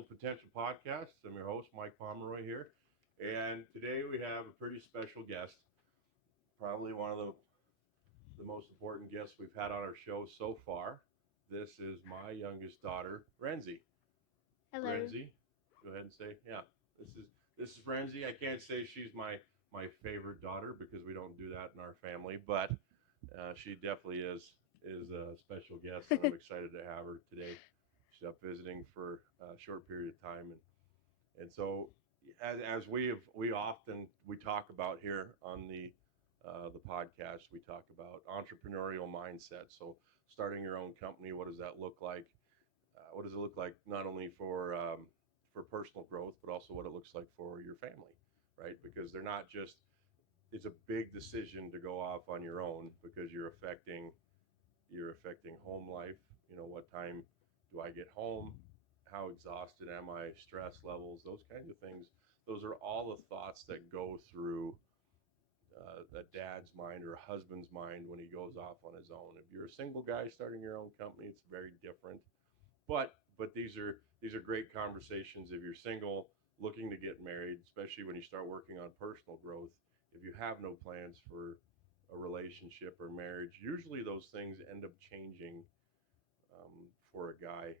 Unrivaled Potential Podcast. I'm your host, Mike Pomeroy here. And today we have a pretty special guest, probably one of the most important guests we've had on our show so far. This is my youngest daughter, Renzi. Hello. Renzi, go ahead and say, yeah, this is Renzi. I can't say she's my favorite daughter because we don't do that in our family, but she definitely is a special guest, and I'm excited to have her today. She's up visiting for a short period of time, and so as we often we talk about here on the podcast, we talk about entrepreneurial mindset. So starting your own company, what does that look like? What does it look like not only for personal growth, but also what it looks like for your family, right? Because they're not just it's a big decision to go off on your own because you're affecting home life. You know, what time do I get home? How exhausted am I? Stress levels, those kinds of things. Those are all the thoughts that go through a dad's mind or a husband's mind when he goes off on his own. If you're a single guy starting your own company, it's very different. But these are great conversations. If you're single, looking to get married, especially when you start working on personal growth, if you have no plans for a relationship or marriage, usually those things end up changing for a guy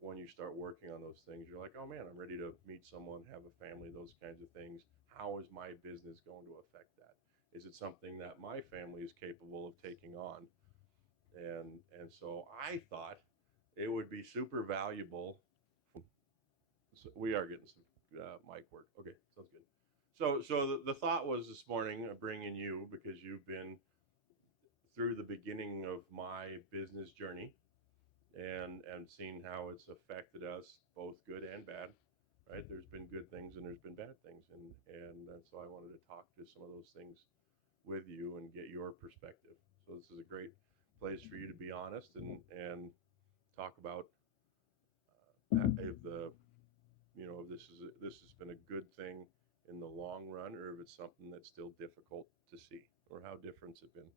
when you start working on those things. You're like, oh man, I'm ready to meet someone, have a family, those kinds of things. How is my business going to affect that? Is it something that my family is capable of taking on? And so I thought it would be super valuable. So we are getting some mic work. Okay, sounds good. So the thought was this morning bringing you because you've been through the beginning of my business journey and seen how it's affected us, both good and bad. Right? There's been good things and there's been bad things, and so I wanted to talk to some of those things with you and get your perspective. So this is a great place for you to be honest and talk about if the if this has been a good thing in the long run, or if it's something that's still difficult to see, or how different's it been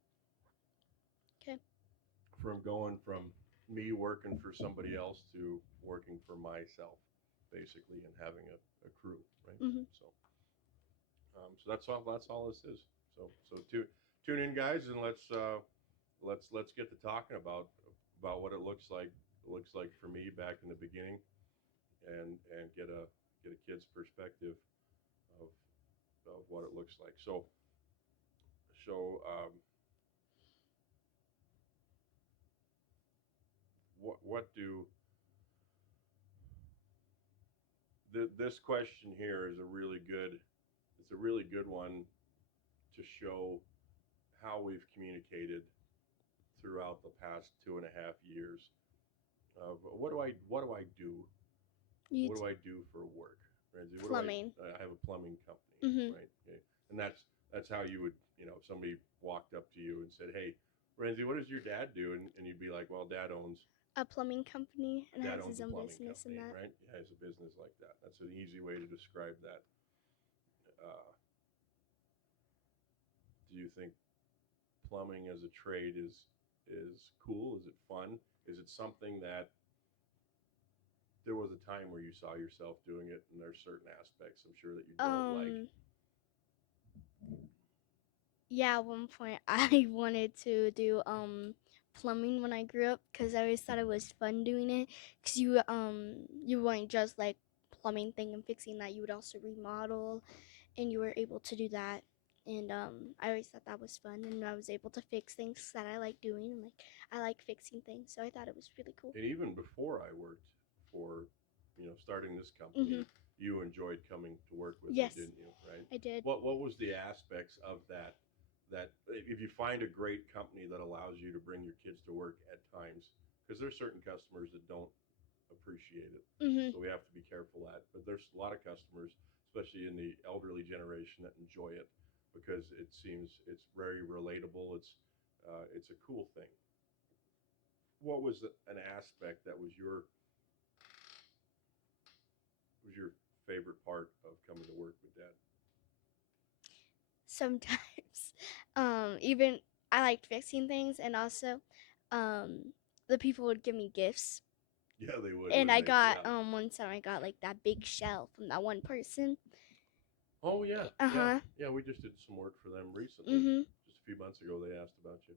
Okay. from going from me working for somebody else to working for myself, basically, and having a crew, right? Mhm. So that's all this is. So tune in, guys, and let's get to talking about what it looks like for me back in the beginning, and get a kid's perspective of of what it looks like. So what do this question here is a really good it's a really good one to show how we've communicated throughout the past 2.5 years of what do I do? You What do I do for work, Renzi? What do plumbing. I have a plumbing company, Mhm. right? Okay. And that's how you would, if somebody walked up to you and said, "Hey, Renzi, what does your dad do?" And you'd be like, "Well, A plumbing company and dad has owns his a own plumbing business and company, that. right? He has a business like that." That's an easy way to describe that. Uh, do you think plumbing as a trade is cool? Is it fun? Is it something that there was a time where you saw yourself doing it, and there's certain aspects I'm sure that you don't like? Um yeah, at one point I wanted to do plumbing when I grew up cuz I always thought it was fun doing it cuz you weren't just like plumbing thing and fixing that, you would also remodel and you were able to do that. And I always thought that was fun, and I was able to fix things that I like doing, and like I like fixing things, so I thought it was really cool. And even before I worked for, starting this company, Mhm. you enjoyed coming to work with me, Yes, didn't you? Right? I did. What was the aspects of that? That if you find a great company that allows you to bring your kids to work at times, because there's certain customers that don't appreciate it, Mhm. so we have to be careful at. But there's a lot of customers, especially in the elderly generation, that enjoy it because it seems it's very relatable. It's a cool thing. What was an aspect that was your favorite part of coming to work with dad? Sometimes, even I liked fixing things, and also, the people would give me gifts Yeah, they would. And Wouldn't I they? got Yeah. one time I got like that big shell from that one person. Oh yeah, Uh yeah, huh. yeah. We just did some work for them recently. Mhm. Just a few months ago, they asked about you,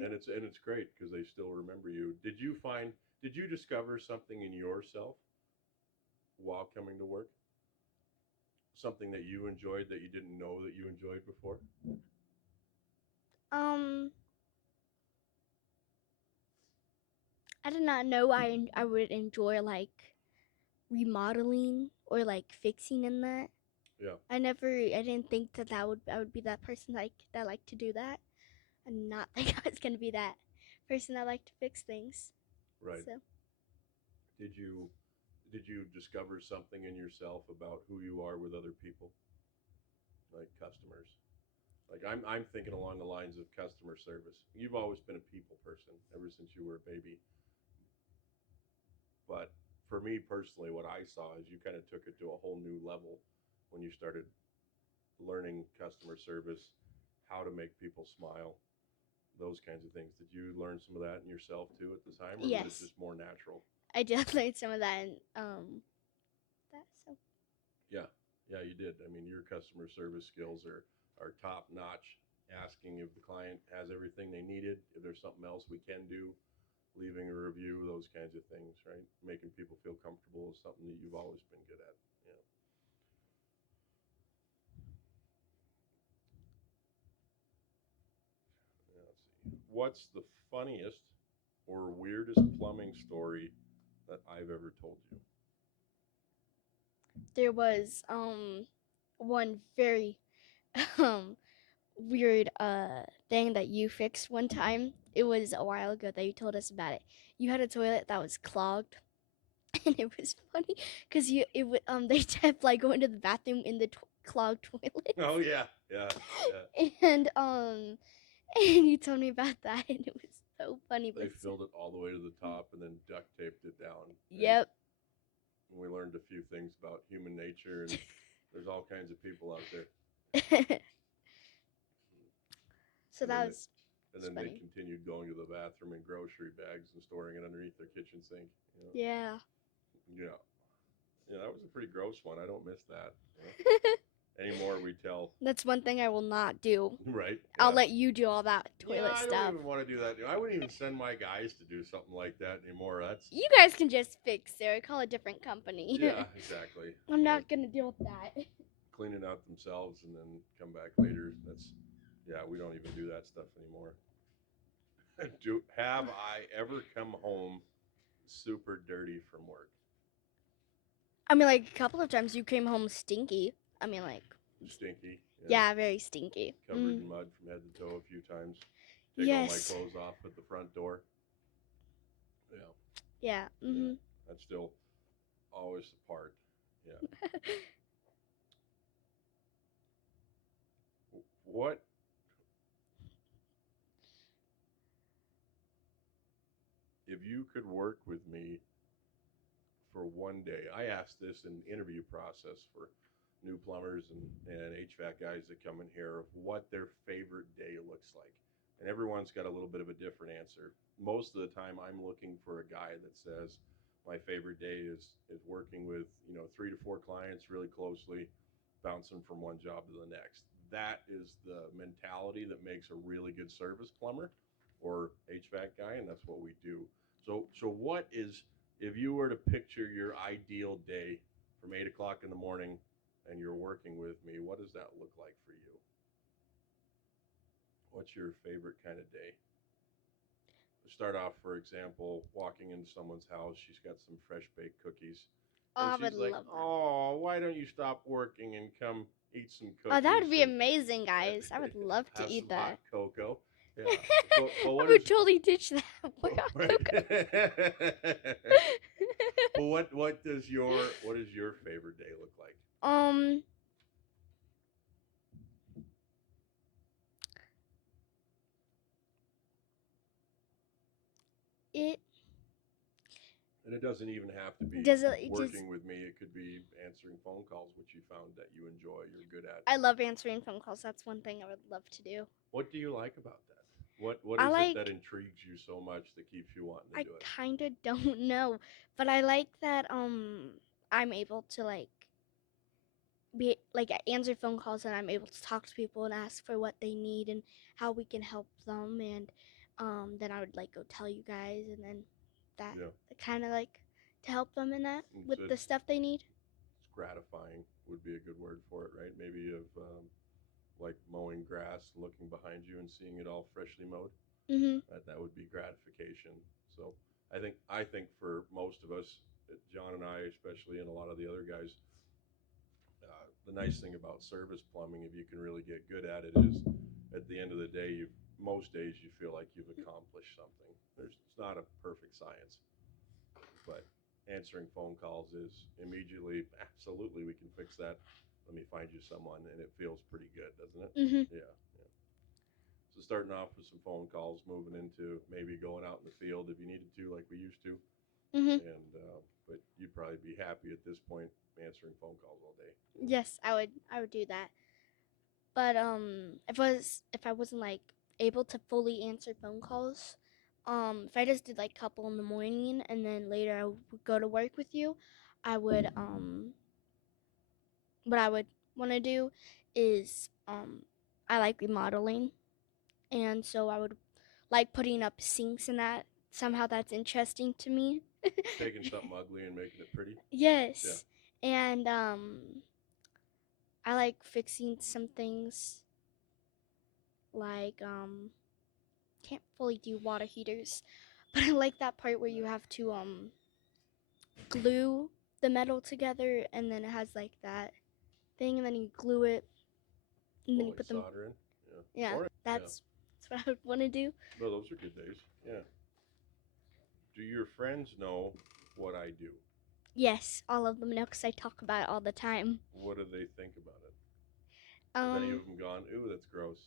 and it's great because they still remember you. Did you find? Did you discover something in yourself while coming to work? Something that you enjoyed that you didn't know that you enjoyed before? um, I did not know I would enjoy like remodeling or like fixing in that. Yeah, I didn't think that I would be that person like that like to do that. I did not think I was gonna be that person that like to fix things. right. So Did you did you discover something in yourself about who you are with other people, like customers? Like I'm thinking along the lines of customer service. You've always been a people person ever since you were a baby. But for me personally, what I saw is you kind of took it to a whole new level when you started learning customer service, how to make people smile, those kinds of things. Did you learn some of that in yourself too at the time, or was it yes, just more natural? I did learn some of that and that so Yeah, yeah, you did. I mean, your customer service skills are top notch. Asking if the client has everything they needed, if there's something else we can do, leaving a review, those kinds of things, right? Making people feel comfortable is something that you've always been good at. Yeah. Yeah, let's see. What's the funniest or weirdest plumbing story that I've ever told you? there was one very um weird thing that you fixed one time. It was a while ago that you told us about it. You had a toilet that was clogged, and it was funny because you it would they kept like going to the bathroom in the clogged toilet, Oh yeah, yeah, yeah. and and you told me about that, and it was so funny. They But filled it all the way to the top and then duct taped it down. And yep. we learned a few things about human nature, and there's all kinds of people out there. So And then that they, was and then they funny. continued going to the bathroom in grocery bags and storing it underneath their kitchen sink. Yeah. Yeah, yeah. That was a pretty gross one. I don't miss that. Anymore, we tell That's one thing I will not do. right. I'll Yeah. let you do all that Yeah, toilet I don't stuff. even want to do that. I wouldn't even send my guys to do something like that anymore. That's You guys can just fix it or call a different company. yeah, exactly. I'm not gonna deal with that. Clean it out themselves and then come back later. That's yeah, we don't even do that stuff anymore. Do have I ever come home super dirty from work? I mean, like a couple of times you came home stinky. I mean, like Stinky, yeah, yeah, very stinky. covered in mud from head to toe a few times. Take all my Yes. clothes off at the front door. Yeah, Yeah. yeah, that's still always the part. Yeah. What if you could work with me for one day? I asked this in the interview process for new plumbers and HVAC guys that come in here of what their favorite day looks like. And everyone's got a little bit of a different answer. Most of the time I'm looking for a guy that says my favorite day is working with, 3 to 4 clients really closely, bouncing from one job to the next. That is the mentality that makes a really good service plumber or HVAC guy, and that's what we do. So what is if you were to picture your ideal day from 8 o'clock in the morning and you're working with me, what does that look like for you? What's your favorite kind of day? Start off, for example, walking into someone's house. She's got some fresh baked cookies, Oh, and I would she's like, love that. "Oh, why don't you stop working and come eat some Oh, that cookies would be and amazing, guys. I would love to have eat some hot that. cocoa?" Yeah, but I what would is totally ditch that for hot right? cocoa. But what does your favorite day look like? um, it And it doesn't even have to be does it just. working with me. It could be answering phone calls, which you found that you enjoy, you're good at. I love answering phone calls. That's one thing I would love to do. What do you like about that? What I is it that like intrigues you so much that keeps you wanting to I do it? kind of don't know, but I like that I'm able to like be like answer phone calls, and I'm able to talk to people and ask for what they need and how we can help them, and then I would like go tell you guys, and then that Yeah, kind of like to help them in that it's with the stuff they need. gratifying would be a good word for it, right? Maybe of like mowing grass, looking behind you and seeing it all freshly mowed. Mhm. That would be gratification. So I think for most of us, John and I especially, and a lot of the other guys, the nice thing about service plumbing, if you can really get good at it, is at the end of the day, most days you feel like you've accomplished something. It's not a perfect science, but answering phone calls is immediately absolutely we can fix that. Let me find you someone, and it feels pretty good, doesn't it? Mhm. Yeah. Yeah. So starting off with some phone calls, moving into maybe going out in the field if you needed to, like we used to, Mhm. and but you'd probably be happy at this point answering phone calls all day. Yes, I would do that. But if I wasn't like able to fully answer phone calls, if I just did like couple in the morning and then later I would go to work with you, I would what I would want to do is I like remodeling, and so I would like putting up sinks and that. Somehow that's interesting to me. Taking something ugly and making it pretty. Yeah. Yes. And I like fixing some things like can't fully do water heaters, but I like that part where you have to glue the metal together, and then it has like that thing, and then you glue it, and then Oh, you like put them. soldering. Yeah. Yeah, Yeah. that's what I would want to do. No, those are good days. Yeah. Do your friends know what I do? Yes, all of them know because I talk about it all the time. What do they think about it? Have any Um, of them gone, ooh, that's gross?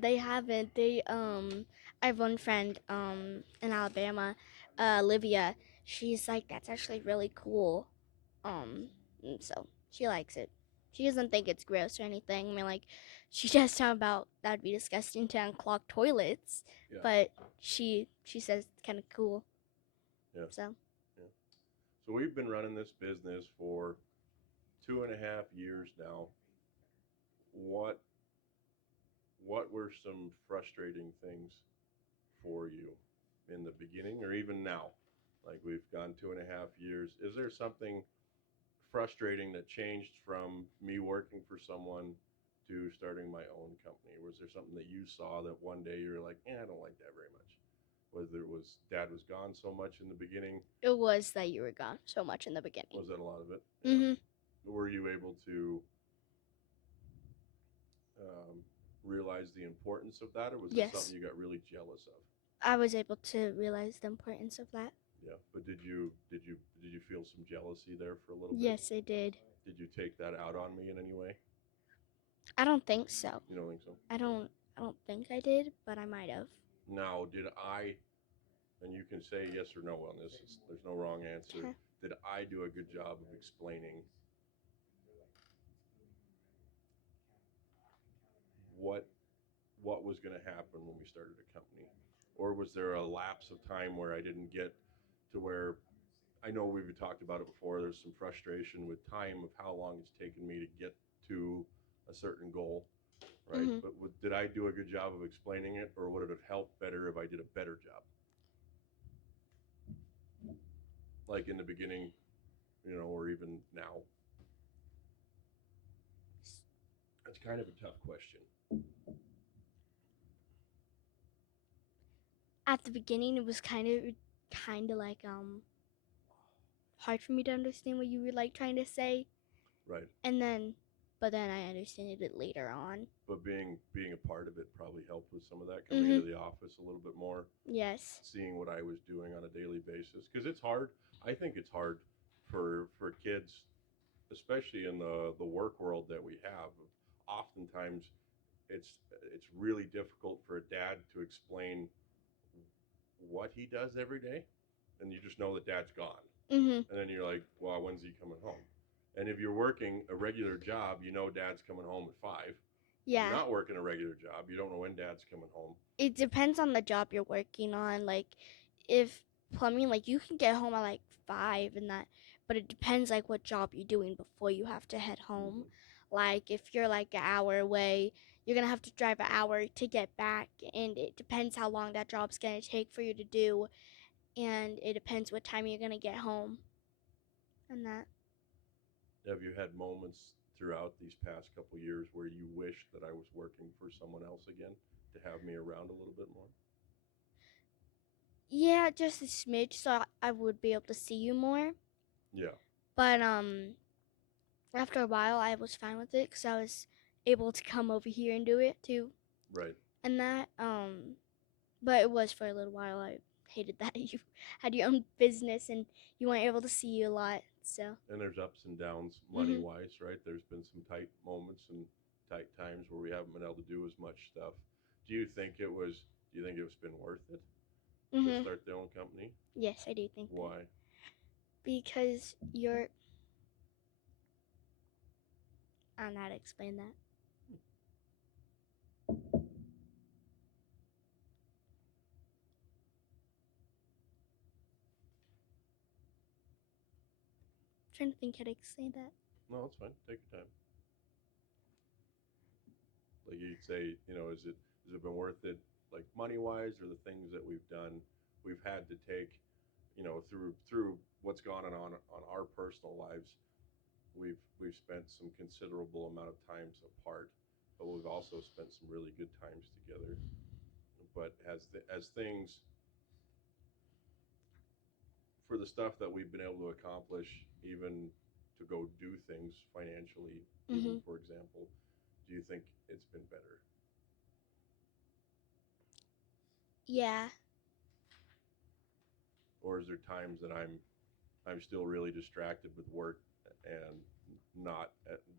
they haven't. I have one friend, in Alabama, Olivia. She's like, that's actually really cool. So she likes it. She doesn't think it's gross or anything. I mean, like, she just talked about that'd be disgusting to unclog toilets, Yeah. but she says it's kind of cool. Yeah. So Yeah. So we've been running this business for 2.5 years now. What what were some frustrating things for you in the beginning or even now? Like we've gone 2.5 years. Is there something frustrating that changed from me working for someone to starting my own company? Was there something that you saw that one day you were like, I don't like that very much? Whether it was dad was gone so much in the beginning, it was that you were gone so much in the beginning. was that a lot of it? Yeah. Mhm. Were you able to um, realize the importance of that, or was it something Yes, you got really jealous of? I was able to realize the importance of that. Yeah, but did you feel some jealousy there for a little bit? Yes, I did. Did you take that out on me in any way? I don't think so. You don't think so? I don't. I don't think I did, but I might have. Now, did I? And you can say yes or no on this. There's no wrong answer. Okay. Did I do a good job of explaining what what was going to happen when we started a company, or was there a lapse of time where I didn't get to where I know we've talked about it before. There's some frustration with time of how long it's taken me to get to a certain goal, right? Mhm. But did I do a good job of explaining it, or would it have helped better if I did a better job? Like in the beginning, or even now? That's kind of a tough question. At the beginning, it was kind of like hard for me to understand what you were like trying to say, Right. and then, but then I understood it later on. But being a part of it probably helped with some of that coming into Mhm. the office a little bit more, Yes. seeing what I was doing on a daily basis because it's hard. I think it's hard for kids, especially in the work world that we have. Oftentimes, it's really difficult for a dad to explain what he does every day, and you just know that dad's gone, Mhm. and then you're like, well, when's he coming home? And if you're working a regular job, you know dad's coming home at 5, You're Yeah. not working a regular job. You don't know when dad's coming home. It depends on the job you're working on. Like, if plumbing, like, you can get home at like 5 and that, but it depends like what job you're doing before you have to head home. Like, if you're like an hour away, you're gonna have to drive an hour to get back, and it depends how long that job's gonna take for you to do, and it depends what time you're gonna get home and that. Have you had moments throughout these past couple years where you wish that I was working for someone else again to have me around a little bit more? Yeah, just a smidge, so I would be able to see you more. Yeah, But after a while, I was fine with it because I was able to come over here and do it too, right. and that. But it was for a little while. I hated that you had your own business and you weren't able to see you a lot. So. And there's ups and downs money Mhm. wise, right? There's been some tight moments and tight times where we haven't been able to do as much stuff. Do you think it was? Do you think it's been worth it to Mhm. start their own company? Yes, I do think that Why? because you're. I don't know how to explain that. I'm trying to think how to explain that. No, it's fine. Take your time. Like you'd say, has it been worth it, like money wise, or the things that we've done, we've had to take, through what's gone on our personal lives. We've spent some considerable amount of times apart, but we've also spent some really good times together. But as things for the stuff that we've been able to accomplish, even to go do things financially, even Mhm. for example, do you think it's been better? Yeah. Or is there times that I'm still really distracted with work and not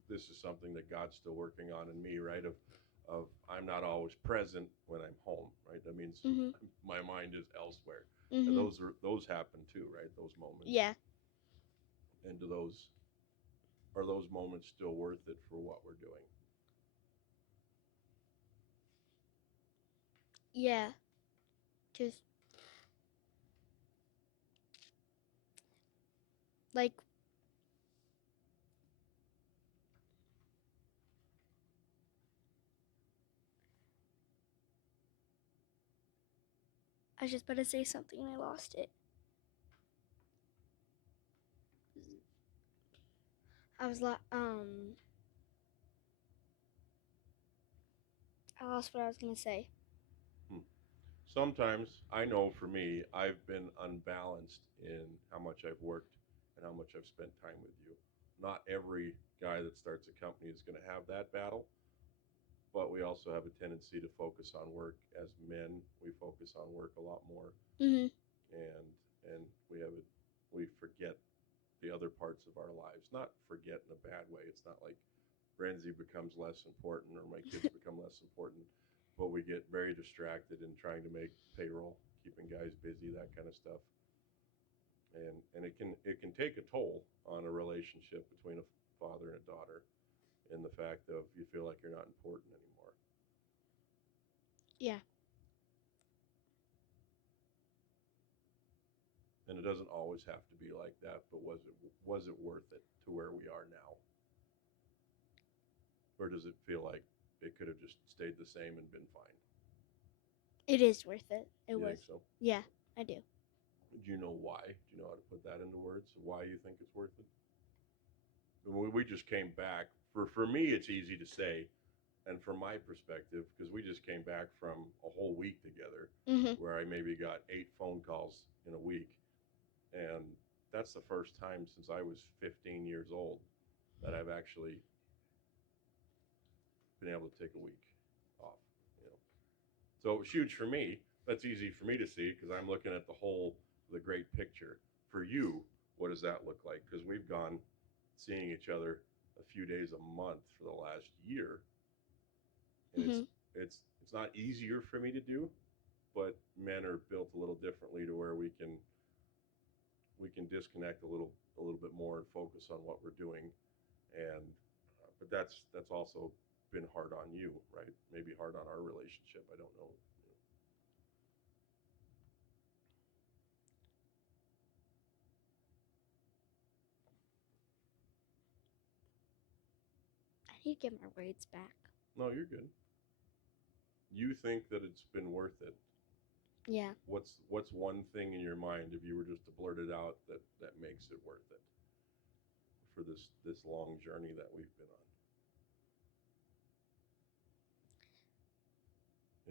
this is something that God's still working on in me, right? Of I'm not always present when I'm home, right? That means Mhm. my mind is elsewhere. And Mhm. those happen too, right? Those moments. Yeah. And do those are those moments still worth it for what we're doing? Yeah. Cause like I was just about to say something and I lost it. I was like I lost what I was gonna say. Hmm. Sometimes I know for me, I've been unbalanced in how much I've worked and how much I've spent time with you. Not every guy that starts a company is going to have that battle, but we also have a tendency to focus on work. As men, we focus on work a lot more, Mhm. and we forget the other parts of our lives. Not forget in a bad way. It's not like Renzi becomes less important or my kids become less important, but we get very distracted in trying to make payroll, keeping guys busy, that kind of stuff. And it can take a toll on a relationship between a father and a daughter in the fact of you feel like you're not important anymore. Yeah. And it doesn't always have to be like that, but was it worth it to where we are now? Or does it feel like it could have just stayed the same and been fine? It is worth it. It You was. think so? Yeah, I do. Do you know why? Do you know how to put that into words? Why you think it's worth it? We just came back. For me, it's easy to say, and from my perspective, because we just came back from a whole week together, Mhm. where I maybe got 8 phone calls in a week, and that's the first time since I was 15 years old that I've actually been able to take a week off. You know, so it was huge for me. That's easy for me to see because I'm looking at the great picture. For you, what does that look like? Because we've gone seeing each other a few days a month for the last year, and it's Mhm. it's it's not easier for me to do, but men are built a little differently to where we can disconnect a little bit more and focus on what we're doing. And but that's also been hard on you, right? Maybe hard on our relationship. I don't know. I need to get my words back. No, you're good. You think that it's been worth it. Yeah. What's one thing in your mind, if you were just to blurt it out, that makes it worth it for this long journey that we've been on?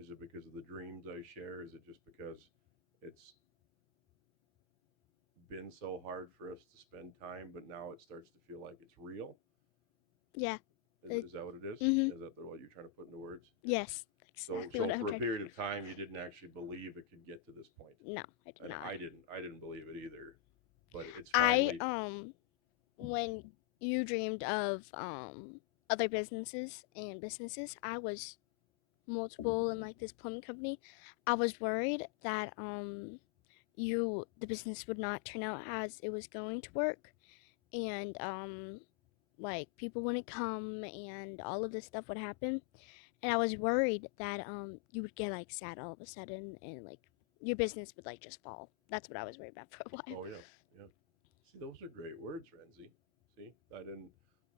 Is it because of the dreams I share? Is it just because it's been so hard for us to spend time, but now it starts to feel like it's real? Yeah. Is that what it is? Mhm. Is that what you're trying to put into words? Yes. So, Exactly what I'm for a trying to period of do. time, you didn't actually believe it could get to this point. No, I did And not. I didn't believe it either. But it's I finally. when you dreamed of other businesses, I was multiple in like this plumbing company. I was worried that the business would not turn out as it was going to work, and like people wouldn't come and all of this stuff would happen, and I was worried that you would get like sad all of a sudden and like your business would like just fall. That's what I was worried about for a while. Oh yeah, yeah. See, those are great words, Renzi. See, I didn't.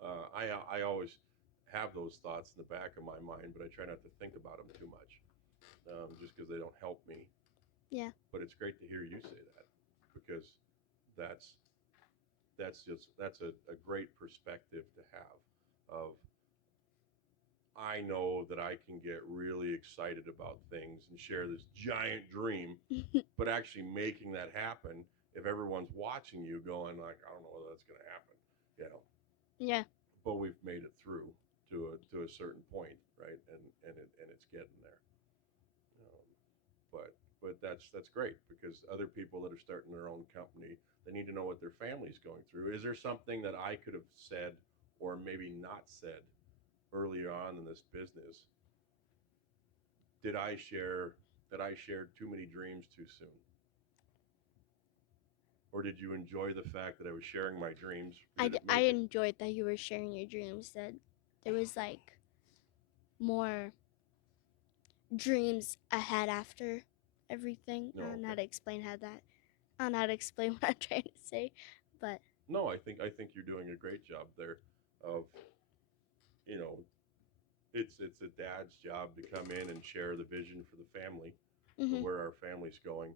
I always have those thoughts in the back of my mind, but I try not to think about them too much, just because they don't help me. Yeah. But it's great to hear you say that, because that's that's a great perspective to have. Of, I know that I can get really excited about things and share this giant dream, but actually making that happen, if everyone's watching you going like, I don't know whether that's going to happen, you know. Yeah. But we've made it through to a certain point, right? And it's getting there. Um, but that's great, because other people that are starting their own company, they need to know what their family's going through. Is there something that I could have said, or maybe not said, earlier on in this business? Did I share that I shared too many dreams too soon? Or did you enjoy the fact that I was sharing my dreams? I enjoyed that you were sharing your dreams. That there was like more dreams ahead after everything. No, I don't know how okay. to explain how that. I don't know how to explain what I'm trying to say, but No, I think you're doing a great job there. Of, you know, it's a dad's job to come in and share the vision for the family, for mm-hmm. where our family's going.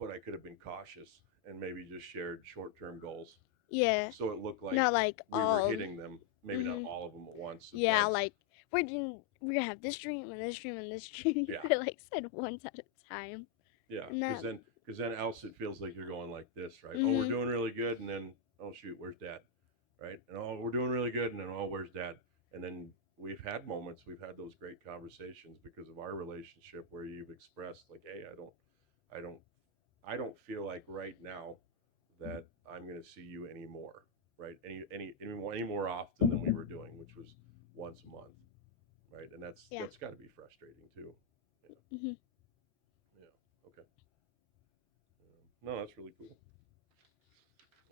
But I could have been cautious and maybe just shared short-term goals, Yeah, so it looked like not like we were all. hitting them. Maybe not Mm-hmm. all of them at once. So Yeah, dad's, like we're gonna have this dream and this dream and this dream. yeah, I like said once at a time, yeah, and that. because then else it feels like you're going like this, right? Oh, we're Mm-hmm. doing really good, and then, oh shoot, where's dad, right? And oh, we're doing really good, and then, oh, where's dad? And then we've had those great conversations because of our relationship, where you've expressed like, hey, I don't, I don't feel like right now that I'm going to see you anymore, right? Any more often than we were doing, which was once a month, right? And Yeah. that's got to be frustrating too. Yeah, Mm-hmm. yeah, okay. No, that's really cool.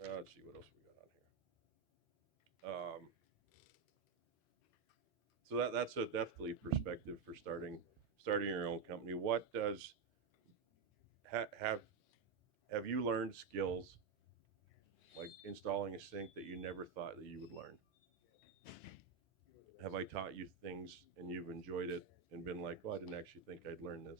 Let's see what else we got on here. So that's a definitely perspective for starting your own company. What does have you learned skills like installing a sink that you never thought that you would learn? Have I taught you things and you've enjoyed it and been like, well, I didn't actually think I'd learn this?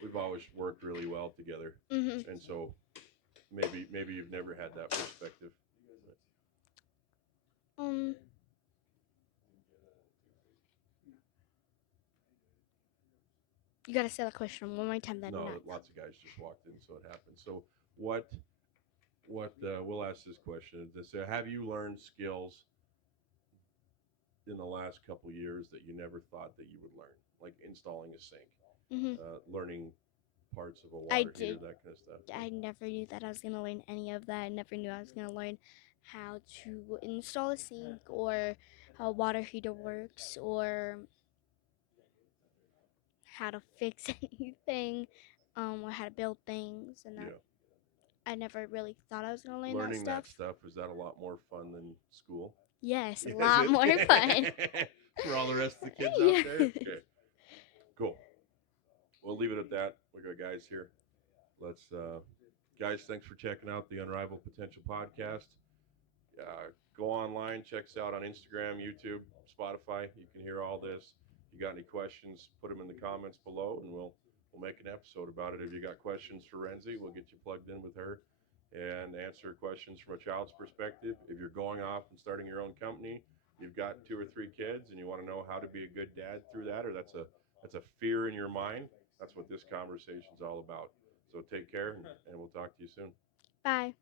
We've always worked really well together, Mm-hmm. and so maybe you've never had that perspective. Um. You gotta say the question one more time. Then No, not. lots of guys just walked in, so it happened. So what we'll ask this question: have you learned skills in the last couple years that you never thought that you would learn, like installing a sink, Mm-hmm. learning parts of a I water heater, did. that kind of stuff? I never knew that I was gonna learn any of that. I never knew I was gonna learn how to install a sink or how a water heater works or how to fix anything, or how to build things and that. Yeah. I never really thought I was gonna learn Learning that that stuff. stuff, is that a lot more fun than school? Yes, a Is lot more fun. it? For all the rest of the kids out Yeah. there? Okay, cool. We'll leave it at that. We got guys here. Let's, guys, thanks for checking out the Unrivaled Potential podcast. Go online, check us out on Instagram, YouTube, Spotify. You can hear all this. If you got any questions, put them in the comments below, and we'll make an episode about it. If you got questions for Renzi, we'll get you plugged in with her and answer questions from a child's perspective. If you're going off and starting your own company, you've got 2 or 3 kids, and you want to know how to be a good dad through that, or that's a fear in your mind. That's what this conversation is all about. So take care, and we'll talk to you soon. Bye.